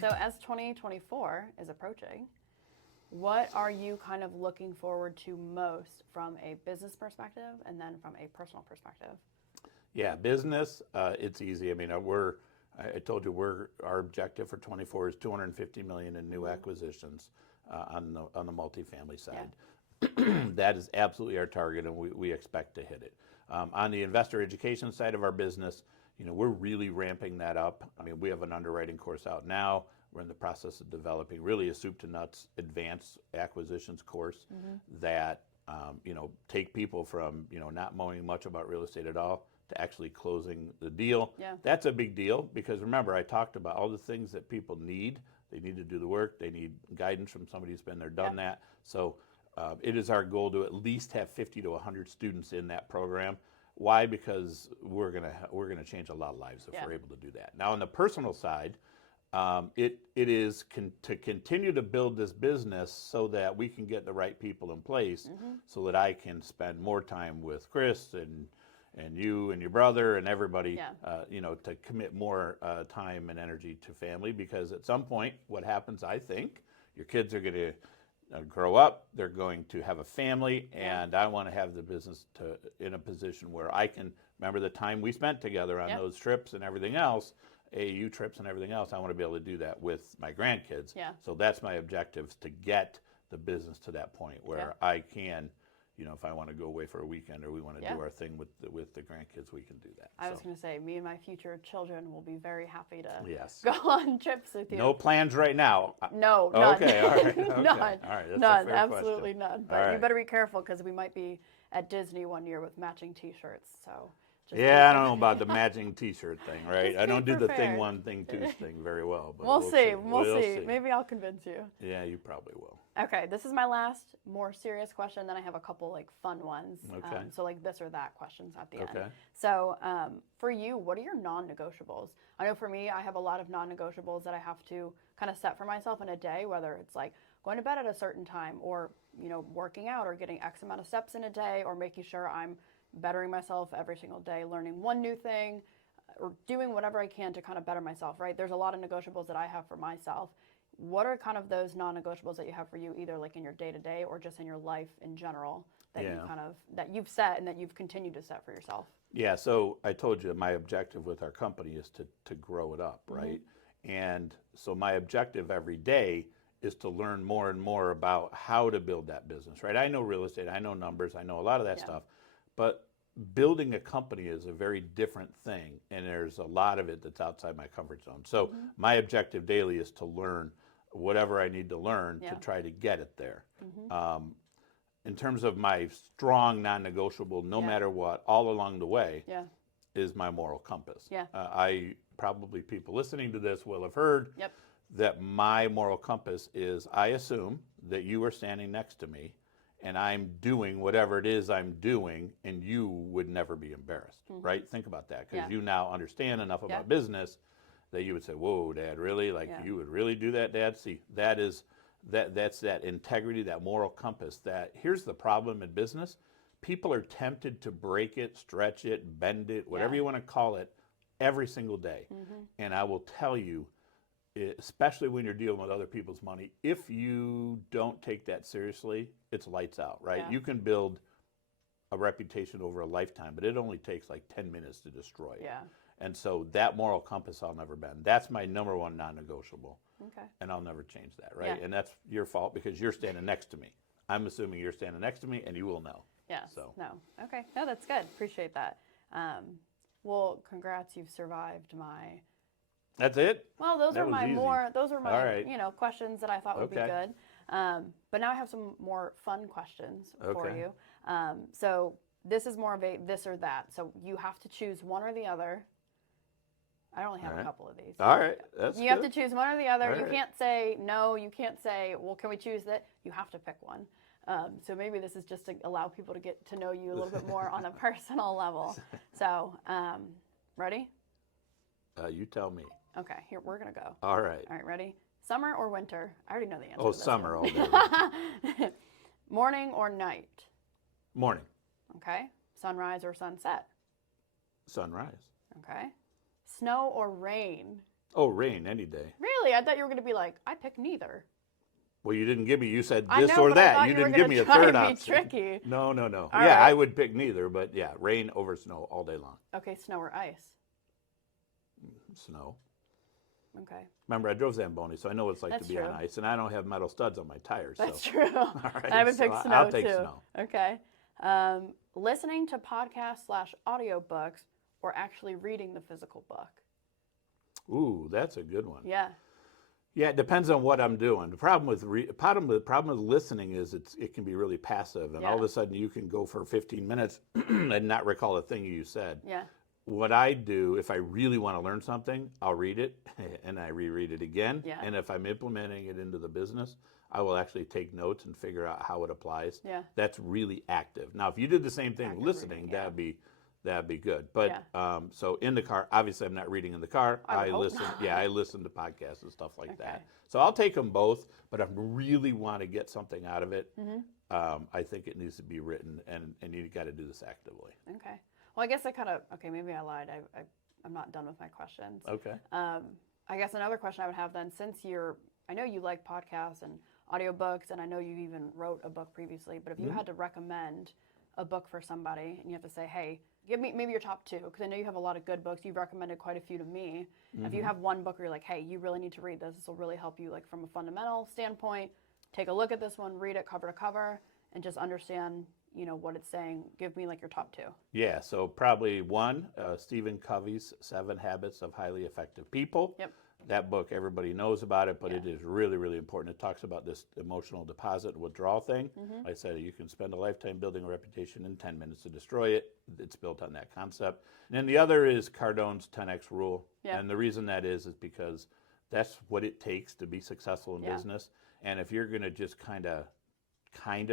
So as 2024 is approaching, what are you kind of looking forward to most from a business perspective and then from a personal perspective? Yeah, business, it's easy. I mean, I told you our objective for 24 is 250 million in new acquisitions on the multifamily side. Yeah. That is absolutely our target, and we expect to hit it. On the investor education side of our business, we're really ramping that up. I mean, we have an underwriting course out now. We're in the process of developing really a soup to nuts advanced acquisitions course that take people from not knowing much about real estate at all to actually closing the deal. Yeah. That's a big deal because remember, I talked about all the things that people need. They need to do the work. They need guidance from somebody who's been there, done that. So it is our goal to at least have 50 to 100 students in that program. Why? Because we're gonna change a lot of lives if we're able to do that. Now, on the personal side, it is to continue to build this business so that we can get the right people in place, so that I can spend more time with Chris and you and your brother and everybody, to commit more time and energy to family. Because at some point, what happens, I think, your kids are going to grow up, they're going to have a family, and I want to have the business in a position where I can remember the time we spent together on those trips and everything else, AAU trips and everything else. I want to be able to do that with my grandkids. Yeah. So that's my objective, to get the business to that point where I can, if I want to go away for a weekend or we want to do our thing with the grandkids, we can do that. I was going to say, me and my future children will be very happy to yes. go on trips with you. No plans right now? No, none. Okay, all right. Okay. None. All right, that's none, a fair absolutely question. none. But you better be careful because we might be at Disney one year with matching T-shirts. So. I don't know about the matching T-shirt thing, right? Just I don't do the fair. thing one, thing two thing very well. But we'll see. We'll see. Maybe I'll convince you. Yeah, you probably will. Okay, this is my last more serious question. Then I have a couple fun ones. Okay. So this or that questions at the Okay. end. So for you, what are your non-negotiables? I know for me, I have a lot of non-negotiables that I have to kind of set for myself in a day, whether it's like going to bed at a certain time or, working out or getting X amount of steps in a day or making sure I'm bettering myself every single day, learning one new thing or doing whatever I can to kind of better myself, right? There's a lot of negotiables that I have for myself. What are kind of those non-negotiables that you have for you, either like in your day-to-day or just in your life in general, that you that you've set and that you've continued to set for yourself? Yeah, so I told you my objective with our company is to grow it up, right? And so my objective every day is to learn more and more about how to build that business, right? I know real estate, I know numbers, I know a lot of that stuff, but building a company is a very different thing, and there's a lot of it that's outside my comfort zone. So my objective daily is to learn whatever I need to learn to try to get it there. In terms of my strong non-negotiable, no matter what, all along the way, is my moral compass. I probably, people listening to this will have heard that my moral compass is, I assume that you are standing next to me and I'm doing whatever it is I'm doing, and you would never be embarrassed, right? Think about that, because you now understand enough about business that you would say, whoa, Dad, really? Like, you would really do that, Dad? See, that's that integrity, that moral compass. That here's the problem in business. People are tempted to break it, stretch it, bend it, whatever you want to call it, every single day. And I will tell you, especially when you're dealing with other people's money, if you don't take that seriously, it's lights out, right? You can build a reputation over a lifetime, but it only takes like 10 minutes to destroy it. And so that moral compass I'll never bend. That's my number one non-negotiable. Okay. And I'll never change that, right? And that's your fault because you're standing next to me. I'm assuming you're standing next to me and you will know. Yes. So. No. Okay. No, that's good. Appreciate that. Well, congrats. You've survived my... That's it? Well, those are my questions that I thought would be good. But now I have some more fun questions for you. So this is more of a this or that. So you have to choose one or the other. I only have a couple of these. All right. You have to choose one or the other. You can't say no. You can't say, well, can we choose that? You have to pick one. So maybe this is just to allow people to get to know you a little bit more on a personal level. So, ready? You tell me. Okay, here, we're going to go. All right. All right, ready? Summer or winter? I already know the answer. Oh, to this summer one. all day. Morning or night? Morning. Okay. Sunrise or sunset? Sunrise. Okay. Snow or rain? Oh, rain any day. Really? I thought you were going to be like, I pick neither. Well, you didn't give me. You said I this know, or but I that. thought You you were didn't gonna give me a try third and be option. tricky. No. All Yeah, right. I would pick neither, but yeah, rain over snow all day long. Okay, snow or ice? Snow. Okay. Remember, I drove Zamboni, so I know what it's like That's to be on true. ice, and I don't have metal studs on my tires. That's So. true. All right, I would so pick snow I'll take too. snow. Okay. Listening to podcasts / audiobooks or actually reading the physical book? Ooh, that's a good one. Yeah. Yeah, it depends on what I'm doing. The problem with listening is it can be really passive, and all of Yeah. a sudden you can go for 15 minutes and not recall a thing you said. Yeah. What I do, if I really want to learn something, I'll read it and I reread it again. Yeah. And if I'm implementing it into the business, I will actually take notes and figure out how it applies. Yeah. That's really active. Now, if you did the same thing Active listening, reading, yeah. that'd be good. But so in the car, obviously I'm not reading in the car. I would hope listen. not. Yeah, I listen to podcasts and stuff like Okay. that. So I'll take them both. But if I really want to get something out of it, I think it needs to be written, and you got to do this actively. Okay. Well, I guess okay, maybe I lied. I'm not done with my questions. Okay. I guess another question I would have then, since I know you like podcasts and audiobooks, and I know you even wrote a book previously, but if you had to recommend a book for somebody and you have to say, hey, give me maybe your top two, because I know you have a lot of good books. You've recommended quite a few to me. If you have one book where you're like, hey, you really need to read this. This will really help you, like, from a fundamental standpoint. Take a look at this one, read it cover to cover, and just understand, what it's saying. Give me, like, your top two. Yeah, so probably one, Stephen Covey's 7 Habits of Highly Effective People. Yep. That book, everybody knows about it, but Yeah. it is really, really important. It talks about this emotional deposit and withdrawal thing. I said you can spend a lifetime building a reputation in 10 minutes to destroy it. It's built on that concept. And then the other is Cardone's 10X rule. Yeah. And the reason that is because that's what it takes to be successful in business. And if you're going to just kind of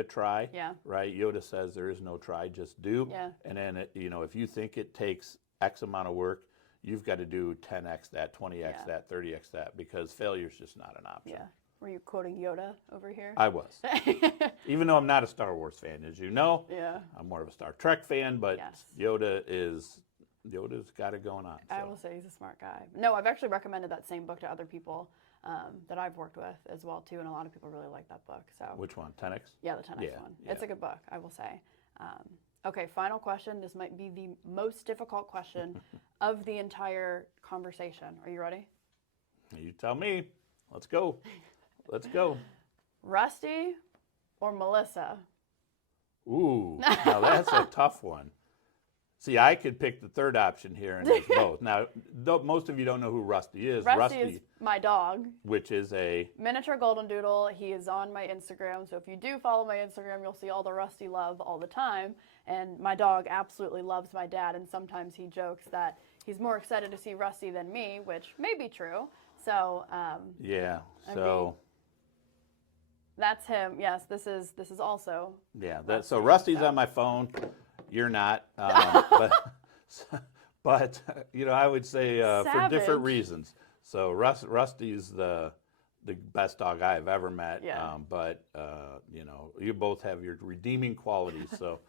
try, Yeah. right? Yoda says there is no try, just do. Yeah. And then, if you think it takes X amount of work, you've got to do 10X that, 20X that, 30X that, because failure is just not an option. Yeah. Were you quoting Yoda over here? I was. Even though I'm not a Star Wars fan, as you know. Yeah. I'm more of a Star Trek fan, but Yes. Yoda's got it going on. So. I will say he's a smart guy. No, I've actually recommended that same book to other people that I've worked with as well too, and a lot of people really like that book. So Which one? 10X? yeah, the 10X Yeah, one. yeah. It's a good book, I will say. Okay, final question. This might be the most difficult question of the entire conversation. Are you ready? You tell me. Let's go. Let's go. Rusty or Melissa? Ooh, now that's a tough one. See, I could pick the third option here and it's both. Now, most of you don't know who Rusty is. Rusty is my dog. Which is a Miniature golden doodle. He is on my Instagram, so if you do follow my Instagram, you'll see all the Rusty love all the time. And my dog absolutely loves my dad, and sometimes he jokes that he's more excited to see Rusty than me, which may be true. So yeah. I So mean, that's him. Yes, this is also. yeah. So Rusty's on my phone. You're not. But I would say for Savage. different reasons. So Rusty's the best dog I've ever met. Yeah. But you both have your redeeming qualities. So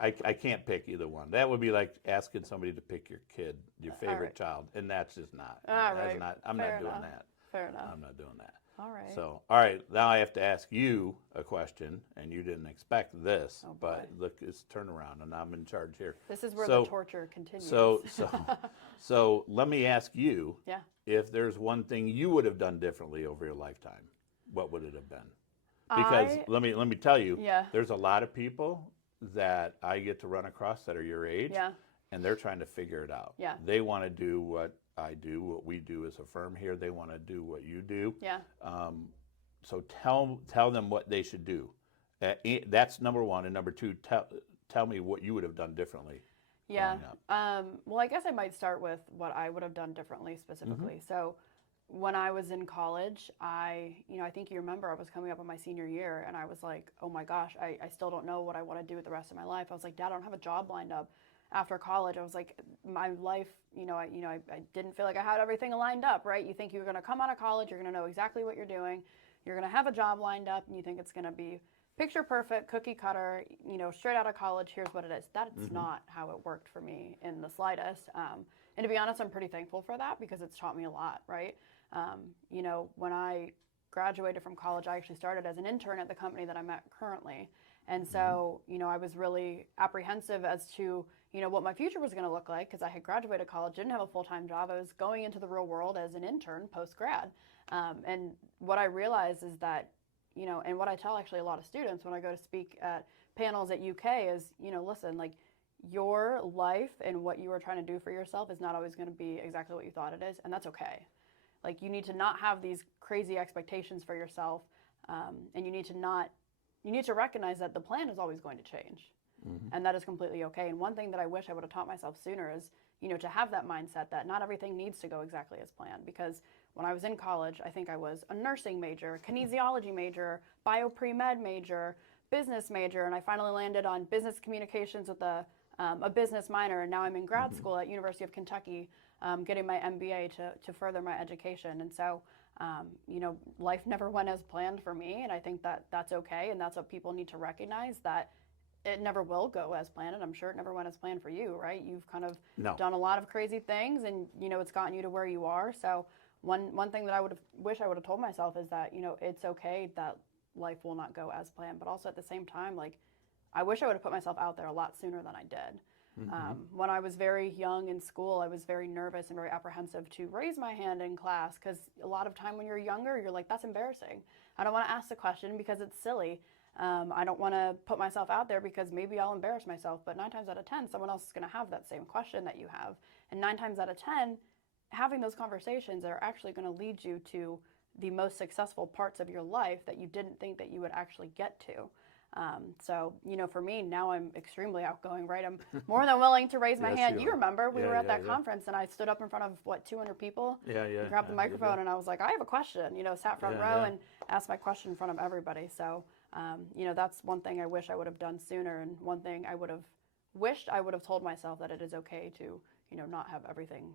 I can't pick either one. That would be like asking somebody to pick your kid, your favorite right. child, and that's just not. All that's right. not. I'm Fair not doing enough. that. Fair enough. I'm not doing that. All right. So, all right, now I have to ask you a question, and you didn't expect this, Oh, but boy. look, it's turnaround, and I'm in charge here. This is where so- the torture continues. So let me ask you, yeah. if there's one thing you would have done differently over your lifetime, what would it have been? Because let me tell you, Yeah. there's a lot of people that I get to run across that are your age, Yeah. and they're trying to figure it out. Yeah. They want to do what I do, what we do as a firm here. They want to do what you do. Yeah. So tell them what they should do. That's number one, and number two, tell me what you would have done differently. Yeah. growing Well, I guess I might start with what I would have done differently specifically. So when I was in college, I think you remember I was coming up on my senior year, and I was like, oh my gosh, I still don't know what I want to do with the rest of my life. I was like, Dad, I don't have a job lined up after college. I was like, my life, I didn't feel like I had everything lined up, right? You think you're going to come out of college, you're going to know exactly what you're doing, you're going to have a job lined up, and you think it's going to be picture perfect, cookie cutter, straight out of college, here's what it is. That's not how it worked for me in the slightest. And to be honest, I'm pretty thankful for that because it's taught me a lot, right? When I graduated from college, I actually started as an intern at the company that I'm at currently. And so, I was really apprehensive as to, what my future was going to look like because I had graduated college, didn't have a full-time job. I was going into the real world as an intern post-grad. And what I realized is that, and what I tell actually a lot of students when I go to speak at panels at UK is, listen, like your life and what you are trying to do for yourself is not always going to be exactly what you thought it is. And that's okay. Like you need to not have these crazy expectations for yourself. And you need to recognize that the plan is always going to change. And that is completely okay. And one thing that I wish I would have taught myself sooner is, to have that mindset that not everything needs to go exactly as planned. Because when I was in college, I think I was a nursing major, kinesiology major, bio pre-med major, business major, and I finally landed on business communications with a business minor. And now I'm in grad school at University of Kentucky, getting my MBA to further my education. And so, life never went as planned for me. And I think that that's okay. And that's what people need to recognize, that it never will go as planned, and I'm sure it never went as planned for you, right? You've kind of done a lot of crazy things, and it's gotten you to where you are. So one thing that I wish I would have told myself is that it's okay that life will not go as planned, but also at the same time, like I wish I would have put myself out there a lot sooner than I did. When I was very young in school, I was very nervous and very apprehensive to raise my hand in class because a lot of time when you're younger, you're like, that's embarrassing. I don't want to ask the question because it's silly. I don't want to put myself out there because maybe I'll embarrass myself, but 9 times out of 10, someone else is going to have that same question that you have. And 9 times out of 10, having those conversations are actually going to lead you to the most successful parts of your life that you didn't think that you would actually get to. So, for me, now I'm extremely outgoing, right? I'm more than willing to raise my hand. You remember, we were at that conference and I stood up in front of, 200 people? Grabbed the microphone and I was like, I have a question, sat front row and asked my question in front of everybody. So, that's one thing I wish I would have done sooner, and one thing I would have wished I would have told myself, that it is okay to, not have everything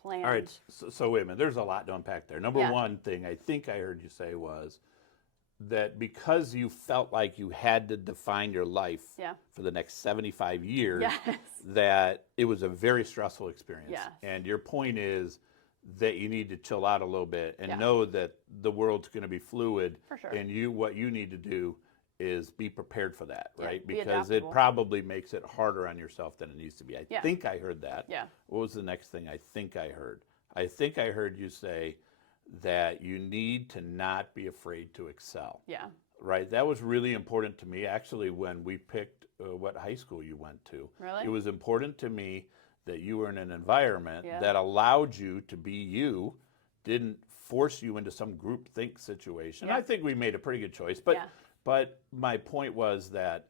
planned. All right, so wait a minute. There's a lot to unpack there. Number one thing I think I heard you say was that because you felt like you had to define your life for the next 75 years, that it was a very stressful experience. And your point is that you need to chill out a little bit and know that the world's going to be fluid. For sure. And what you need to do is be prepared for that, right? Be because adaptable. it probably makes it harder on yourself than it needs to be. I think I heard that. What was the next thing I think I heard? I think I heard you say that you need to not be afraid to excel. Right? That was really important to me, actually, when we picked what high school you went to. Really? It was important to me that you were in an environment that allowed you to be you, didn't force you into some groupthink situation. I think we made a pretty good choice. But my point was that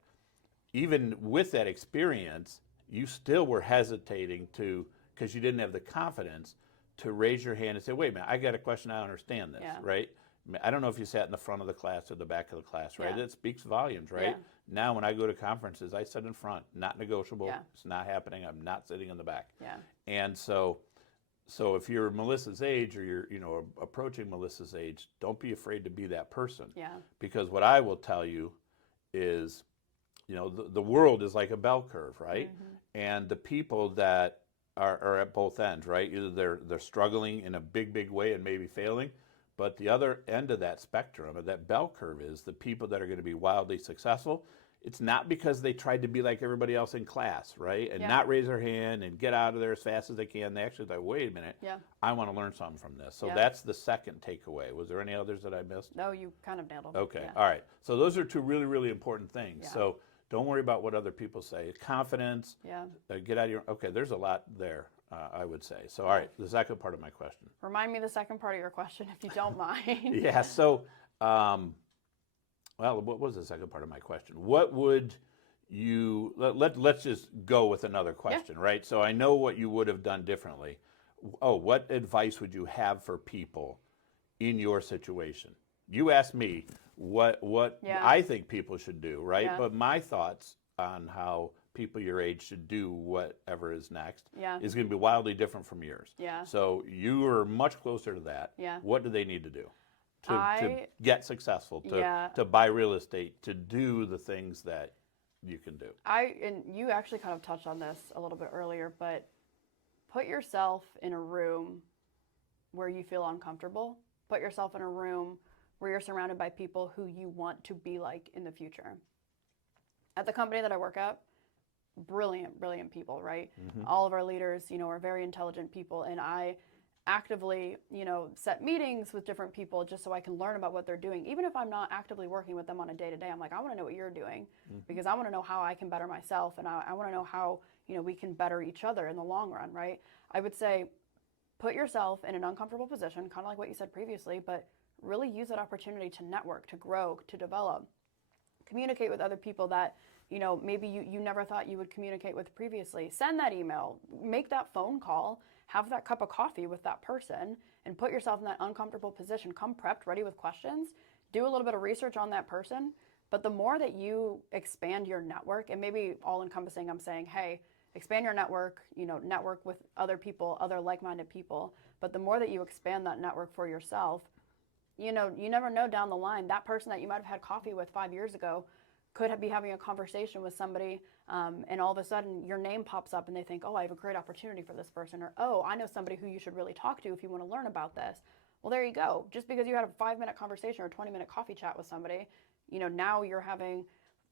even with that experience, you still were hesitating because you didn't have the confidence to raise your hand and say, wait a minute, I got a question, I don't understand this, right? I don't know if you sat in the front of the class or the back of the class, right? That speaks volumes, right? Now when I go to conferences, I sit in front, not negotiable, it's not happening, I'm not sitting in the back. And so if you're Melissa's age, or you're approaching Melissa's age, don't be afraid to be that person. Because what I will tell you is, the world is like a bell curve, right? And the people that are at both ends, right? Either they're struggling in a big way and maybe failing, but the other end of that spectrum, of that bell curve, is the people that are going to be wildly successful. It's not because they tried to be like everybody else in class, right? And not raise their hand and get out of there as fast as they can. They actually thought, wait a minute, I want to learn something from this. So that's the second takeaway. Was there any others that I missed? No, you kind of nailed them. Okay, all right. So those are two really, really important things. So don't worry about what other people say. Confidence, get out of your, okay, there's a lot there, I would say. So, all right, the second part of my question. Remind me the second part of your question, if you don't mind. So, well, what was the second part of my question? What would you, let's just go with another question, right? So I know what you would have done differently. What advice would you have for people in your situation? You asked me what I think people should do, right? But my thoughts on how people your age should do whatever is next is going to be wildly different from yours. So you are much closer to that. What do they need to do? to get successful, Yeah. to buy real estate, to do the things that you can do. And you actually kind of touched on this a little bit earlier, but put yourself in a room where you feel uncomfortable. Put yourself in a room where you're surrounded by people who you want to be like in the future. At the company that I work at, brilliant, brilliant people, right? All of our leaders, are very intelligent people, and I actively, set meetings with different people just so I can learn about what they're doing. Even if I'm not actively working with them on a day-to-day, I'm like, I want to know what you're doing because I want to know how I can better myself, and I want to know how, we can better each other in the long run, right? I would say put yourself in an uncomfortable position, kind of like what you said previously, but really use that opportunity to network, to grow, to develop, communicate with other people that, maybe you never thought you would communicate with previously. Send that email, make that phone call, have that cup of coffee with that person, and put yourself in that uncomfortable position. Come prepped, ready with questions, do a little bit of research on that person. But the more that you expand your network, and maybe all encompassing, I'm saying, hey, expand your network, network with other people, other like-minded people. But the more that you expand that network for yourself, you never know down the line, that person that you might have had coffee with 5 years ago could be having a conversation with somebody, and all of a sudden your name pops up and they think, oh, I have a great opportunity for this person, or, oh, I know somebody who you should really talk to if you want to learn about this. Well, there you go. Just because you had a 5-minute conversation or a 20-minute coffee chat with somebody, now you're having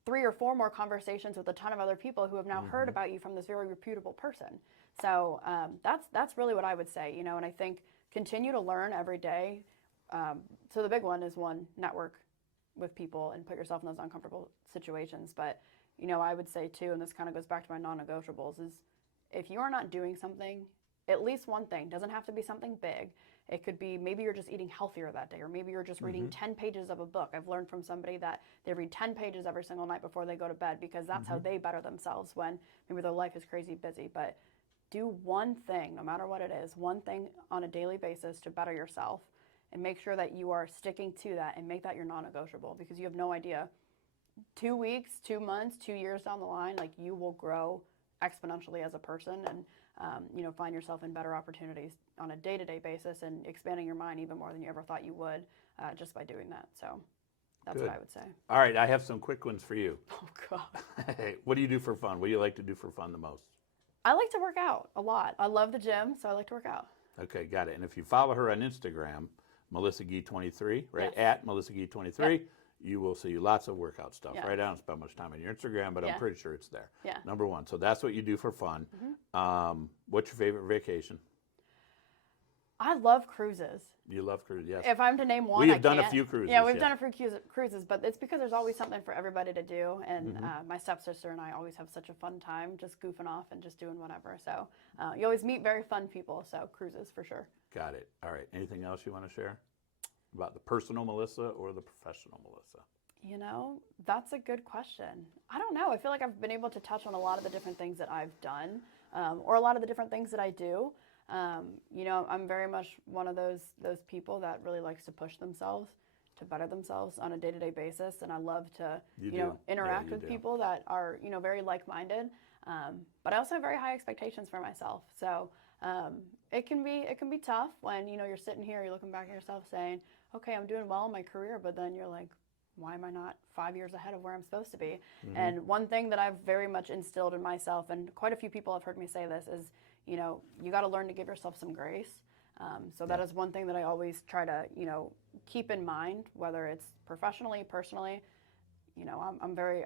3 or 4 more conversations with a ton of other people who have now heard about you from this very reputable person. So that's really what I would say, and I think continue to learn every day. So the big one is network with people and put yourself in those uncomfortable situations. But, I would say too, and this kind of goes back to my non-negotiables, is if you are not doing something, at least one thing, doesn't have to be something big. It could be maybe you're just eating healthier that day, or maybe you're just reading 10 pages of a book. I've learned from somebody that they read 10 pages every single night before they go to bed because that's how they better themselves when maybe their life is crazy busy. But do one thing, no matter what it is, one thing on a daily basis to better yourself, and make sure that you are sticking to that and make that your non-negotiable, because you have no idea. 2 weeks, 2 months, 2 years down the line, like, you will grow exponentially as a person and, find yourself in better opportunities on a day-to-day basis and expanding your mind even more than you ever thought you would just by doing that. So that's Good. what I would say. All right, I have some quick ones for you. Oh, God. Hey, what do you do for fun? What do you like to do for fun the most? I like to work out a lot. I love the gym, so I like to work out. Okay, got it. And if you follow her on Instagram, Melissa Gee 23, right? Yes. At Melissa Gee 23, Yep. you will see lots of workout stuff. Yeah. Right? I don't spend much time on your Instagram, but I'm Yeah. pretty sure it's there. Yeah. Number one. So that's what you do for fun. What's your favorite vacation? I love cruises. You love cruises, yes. If I'm to name one, We have I done a can't. few cruises, Yeah, we've yeah. done a few cruises, but it's because there's always something for everybody to do. And my stepsister and I always have such a fun time just goofing off and just doing whatever. So you always meet very fun people. So cruises for sure. Got it. All right. Anything else you want to share about the personal Melissa or the professional Melissa? That's a good question. I don't know. I feel like I've been able to touch on a lot of the different things that I've done, or a lot of the different things that I do. I'm very much one of those people that really likes to push themselves, to better themselves on a day-to-day basis, and I love to interact with people that are very like-minded. But I also have very high expectations for myself. So it can be tough when you're sitting here, you're looking back at yourself saying, okay, I'm doing well in my career, but then you're like, why am I not 5 years ahead of where I'm supposed to be? And one thing that I've very much instilled in myself, and quite a few people have heard me say this, is you got to learn to give yourself some grace. So that is one thing that I always try to keep in mind, whether it's professionally, personally. I'm very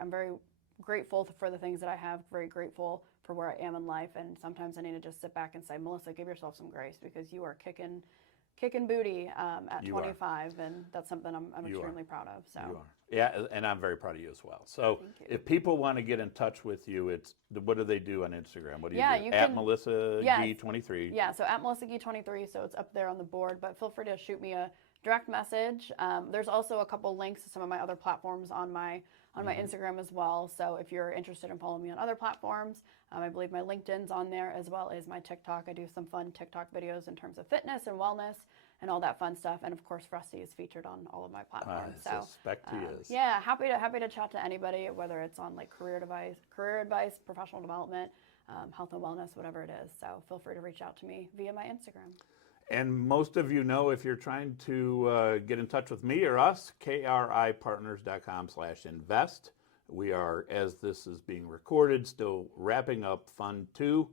grateful for the things that I have, very grateful for where I am in life, and sometimes I need to just sit back and say, Melissa, give yourself some grace, because you are kicking booty at 25, and that's something I'm extremely proud of. So you are. Yeah, and I'm very proud of you as well. So if people want to get in touch with you, what do they do on Instagram? What do you do? At Melissa Gee 23. Yeah, so at Melissa Gee 23, so it's up there on the board, but feel free to shoot me a direct message. There's also a couple links to some of my other platforms on my Instagram as well. So if you're interested in following me on other platforms, I believe my LinkedIn's on there, as well as my TikTok. I do some fun TikTok videos in terms of fitness and wellness and all that fun stuff. And of course, Rusty is featured on all of my platforms. I suspect he is. Yeah, happy to chat to anybody, whether it's on like career advice, professional development, health and wellness, whatever it is. So feel free to reach out to me via my Instagram. And most of you know, if you're trying to get in touch with me or us, kripartners.com/invest. We are, as this is being recorded, still wrapping up Fund 2.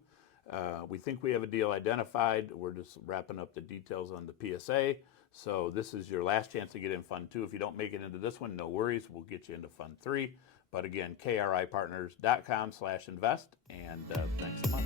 We think we have a deal identified. We're just wrapping up the details on the PSA. So this is your last chance to get in Fund 2. If you don't make it into this one, no worries. We'll get you into Fund 3. But again, kripartners.com/invest. And thanks so much.